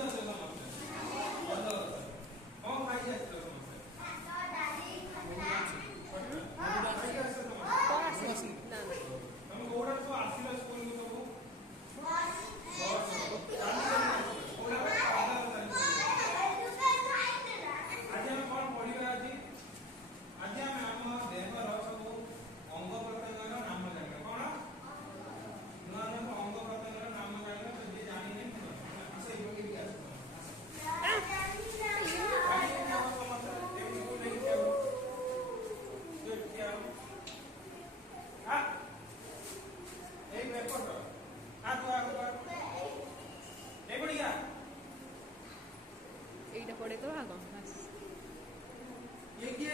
আছে সমস্যা বন্ধ আছে কম খাই যাচ্ছে সমস্যা তুমি কোড়া তো আসিলা স্কুল কো ସବୁ आज हम कौन पढ़िबा आज हम आम देहर सब अंग प्रत्यंगर नाम जानिबा कौन नुआ नुआ अंग प्रत्यंगर नाम जानिबा तो जे जानि नै आसे इबो के आसे এইটা পড়ে তো ভাগ ये